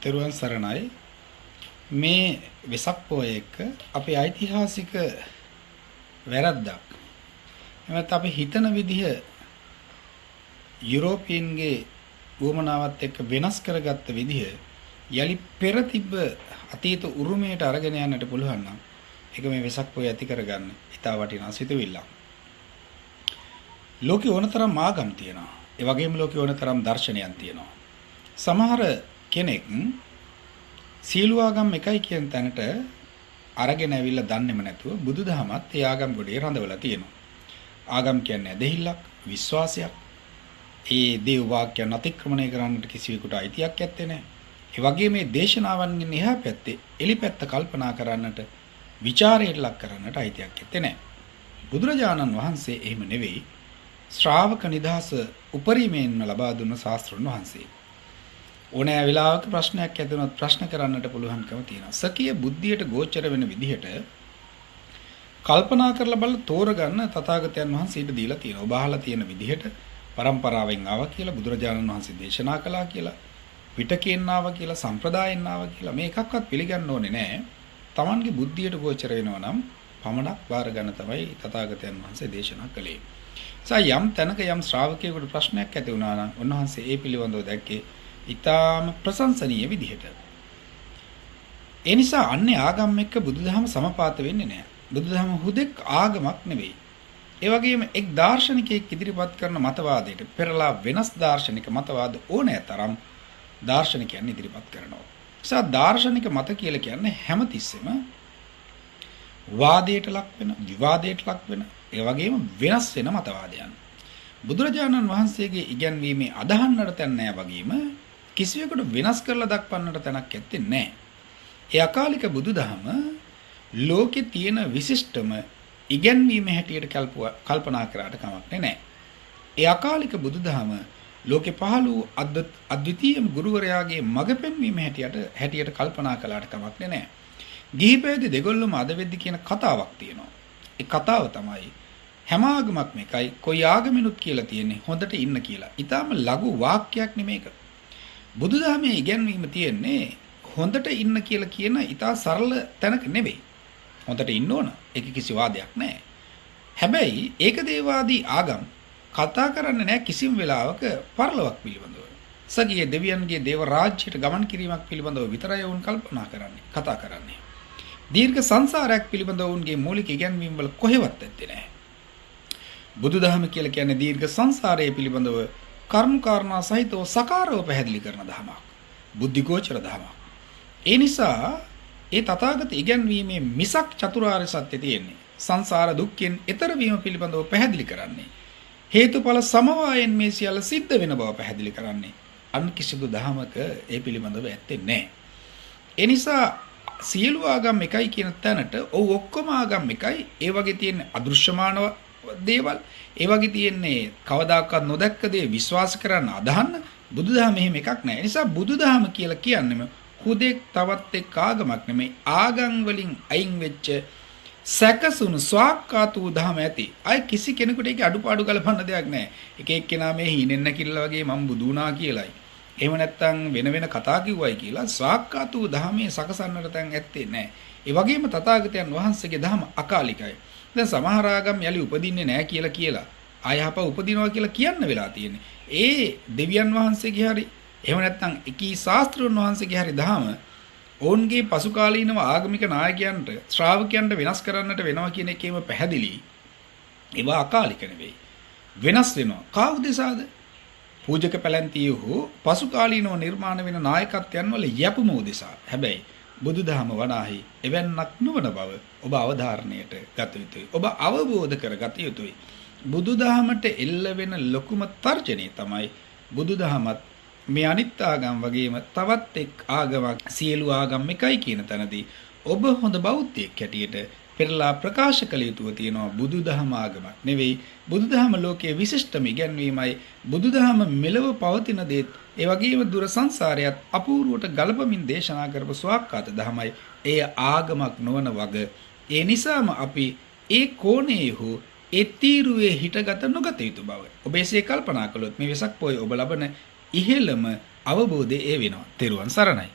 තෙරුවන් සරණයි. මේ වෙසක් පොය එක අපේ ඓතිහාසික වැරද්දක්. එමත් අපි හිතන විදිහ යුරෝපීන්ගේ උවමනාවත් එක්ක වෙනස් කරගත්ත විදිහ යලි පෙර තිබ්බ අතීත උරුමයට අරගෙන යන්නට පුළුවන් නම් ඒක මේ වෙසක් පොය ඇති කරගන්න ඉතා වටිනා සිතුවිල්ලක්. ලෝකේ ඕනතරම් ආගම් තියෙනවා. ඒ වගේම ලෝකේ ඕනතරම් දර්ශනයන් තියෙනවා. සමහර කෙනෙක් සීල ආගම් එකයි කියන තැනට අරගෙන ඇවිල්ලා දන්නේම නැතුව බුදුදහමත් ඒ ආගම් ගොඩේ රඳවලා තියෙනවා. ආගම් කියන්නේ දෙහිල්ලක්, විශ්වාසයක්. ඒ දේව වාක්‍යයන් අතික්‍රමණය කරන්නට කිසිවෙකුට අයිතියක් නැත්තේ නෑ. ඒ වගේම මේ දේශනාවන්ගෙන් එහා පැත්තේ එලිපැත්ත කල්පනා කරන්නට, ਵਿਚාරයට ලක් කරන්නට අයිතියක් නැත්තේ නෑ. බුදුරජාණන් වහන්සේ එහෙම නෙවෙයි. ශ්‍රාවක නිදහස උපරිමයෙන්ම ලබා දුන්න ශාස්ත්‍රඥ වහන්සේ. ඕනෑ වෙලාවක ප්‍රශ්නයක් ඇතිවෙනොත් ප්‍රශ්න කරන්නට පුළුවන්කම තියෙනවා. සකිය බුද්ධියට ගෝචර වෙන විදිහට කල්පනා කරලා බලලා තෝරගන්න තථාගතයන් වහන්සේ ඊට දීලා තියෙනවා. ඔබ අහලා තියෙන විදිහට පරම්පරාවෙන් ආවා කියලා බුදුරජාණන් වහන්සේ දේශනා කළා කියලා, පිටකයෙන් ආවා කියලා, සම්ප්‍රදායෙන් ආවා කියලා මේ එකක්වත් පිළිගන්න ඕනේ නැහැ. Tamanගේ බුද්ධියට ගෝචර වෙනවා නම් පමණක් බාර ගන්න තමයි තථාගතයන් වහන්සේ දේශනා කළේ. යම් තැනක යම් ශ්‍රාවකයෙකුට ප්‍රශ්නයක් ඇති වුණා නම් උන්වහන්සේ ඒ පිළිබඳව දැක්කේ ඊටාම ප්‍රශංසනීය විදිහට. ඒ නිසා අන්නේ ආගම් එක්ක බුදුදහම සමපාත වෙන්නේ නැහැ. බුදුදහම හුදෙක් ආගමක් නෙවෙයි. ඒ වගේම එක් දාර්ශනිකයෙක් ඉදිරිපත් කරන මතවාදයට පෙරලා වෙනස් දාර්ශනික මතවාද ඕනෑ තරම් දාර්ශනිකයන් ඉදිරිපත් කරනවා. නිසා දාර්ශනික මත කියලා කියන්නේ හැමතිස්සෙම වාදයට ලක් වෙන, විවාදයට ලක් වෙන, ඒ වගේම වෙනස් වෙන මතවාදයන්. බුදුරජාණන් වහන්සේගේ ඉගැන්වීමේ අදහන්නට තැන් නැහැ වගේම කිසිවෙකුට වෙනස් කරලා දක්වන්නට තැනක් ඇත්තේ නැහැ. ඒ අකාලික බුදුදහම ලෝකේ තියෙන විශිෂ්ටම ඉගැන්වීම හැටියට කල්පනා කරාට කමක් නැහැ. ඒ අකාලික බුදුදහම ලෝකේ පහළ වූ අද්විතීය ගුරුවරයාගේ මඟ පෙන්වීම හැටියට කල්පනා කළාට කමක් නැහැ. ගිහිපැවදි දෙගොල්ලම අද වෙද්දි කියන කතාවක් තියෙනවා. ඒ කතාව තමයි හැම ආගමක්ම එකයි, කොයි ආගමිනුත් කියලා තියෙන්නේ හොඳට ඉන්න කියලා. ඊටාම ලඝු වාක්‍යයක් නෙමේක. බුදුදහමේ ඉගැන්වීම තියෙන්නේ හොඳට ඉන්න කියලා කියන ඊටා සරල තැනක නෙවෙයි. හොඳට ඉන්න ඕන. ඒක කිසි වාදයක් නැහැ. හැබැයි ඒකදේවාදී ආගම් කතා කරන්නේ නැහැ කිසිම වෙලාවක පරලොවක් පිළිබඳව. සගියේ දෙවියන්ගේ දේව රාජ්‍යයට ගමන් කිරීමක් පිළිබඳව විතරයි වුන් කල්පනා කරන්නේ, කතා කරන්නේ. දීර්ඝ සංසාරයක් පිළිබඳව වුන්ගේ මූලික ඉගැන්වීම් වල කොහෙවත් ඇත්තේ නැහැ. බුදුදහම කියලා කියන්නේ දීර්ඝ සංසාරය පිළිබඳව කර්ම කාරණා සහිතව සකාරව පැහැදිලි කරන ධර්මයක්. බුද්ධිගෝචර ධර්මයක්. ඒ නිසා ඒ තථාගත ඉගැන්වීමේ මිසක් චතුරාර්ය සත්‍ය තියෙන්නේ. සංසාර දුක්ඛෙන් එතර වීම පිළිබඳව පැහැදිලි කරන්නේ. හේතුඵල සමவாயෙන් මේ සියල්ල සිද්ධ වෙන බව පැහැදිලි කරන්නේ. අන් කිසිදු ධර්මයක ඒ පිළිබඳව ඇත්තේ නැහැ. ඒ නිසා සියලු ආගම් එකයි කියන තැනට ඔක්කොම ආගම් එකයි. ඒ වගේ තියෙන අදෘශ්‍යමානව දේවල්, ඒ වගේ තියෙන්නේ කවදාකවත් නොදැක්ක දේ විශ්වාස කරන්න අදහන්න බුදුදහම එහෙම එකක් නැහැ. ඒ නිසා බුදුදහම කියලා කියන්නේම හුදෙක් තවත් එක් ආගමක් නෙමෙයි, ආගම් වලින් අයින් වෙච්ච සැකසුණු ස්වාක්කාත වූ ධර්ම ඇති. අය කිසි කෙනෙකුට ඒක අඩුපාඩු කලපන්න දෙයක් නැහැ. එක එක්කෙනා මේ හිනෙන්න කිල්ල වගේ මම බුදු වුණා කියලායි. එහෙම නැත්නම් වෙන කතා කිව්වයි කියලා ස්වාක්කාත වූ ධර්මයේ සකසන්නට තැන් ඇත්තේ නැහැ. ඒ වගේම තථාගතයන් වහන්සේගේ ධර්ම අකාලිකයි. දැන් සමහර ආගම් යලි උපදින්නේ නැහැ කියලා ආයහප උපදිනවා කියලා කියන්න වෙලා තියෙන්නේ. ඒ දෙවියන් වහන්සේගේ හරි එහෙම නැත්නම් එකී ශාස්ත්‍රඥ වහන්සේගේ හරි දහම ඔවුන්ගේ පසුකාලීනව ආගමික නායකයන්ට ශ්‍රාවකයන්ට වෙනස් කරන්නට වෙනවා කියන එකේම පැහැදිලි. ඒවා අකාලික නෙවෙයි. වෙනස් වෙනවා. කා උදෙසාද? පූජක පැලැන්තියෝ පසුකාලීනව නිර්මාණ වෙන නායකත්වයන් වල යැපුම උදෙසා. හැබැයි බුදුදහම වනාහි එවන්නක් නොවන බව ඔබ අවධාරණයට ගත යුතුයි. ඔබ අවබෝධ කරගත යුතුයි. බුදුදහමට එල්ල වෙන ලොකුම තර්ජනය තමයි බුදුදහමත් මේ අනිත් ආගම් වගේම තවත් එක් ආගමක් සියලු ආගම් එකයි කියන තැනදී ඔබ හොඳ බෞද්ධයෙක් හැටියට පෙරලා ප්‍රකාශ කළ යුතුව තියෙනවා බුදුදහම ආගමක් නෙවෙයි. බුදුදහම ලෝකයේ විශිෂ්ටම ඉගැන්වීමයි. බුදුදහම මෙලව පවතින දේත් ඒ වගේම දුර සංසාරයත් අපූර්වට ගලපමින් දේශනා කරපු ස්වාක්කාත ධර්මයි. එය ආගමක් නොවන වග. ඒ නිසාම අපි ඒ කෝණේ හෝ ඒ තීරුවේ හිටගත නොගත යුතු බව ඔබ එසේ කල්පනා කළොත් මේ වෙසක් පොය ඔබ ලබන ඉහෙළම අවබෝධය ඒ වෙනවා. තෙරුවන් සරණයි.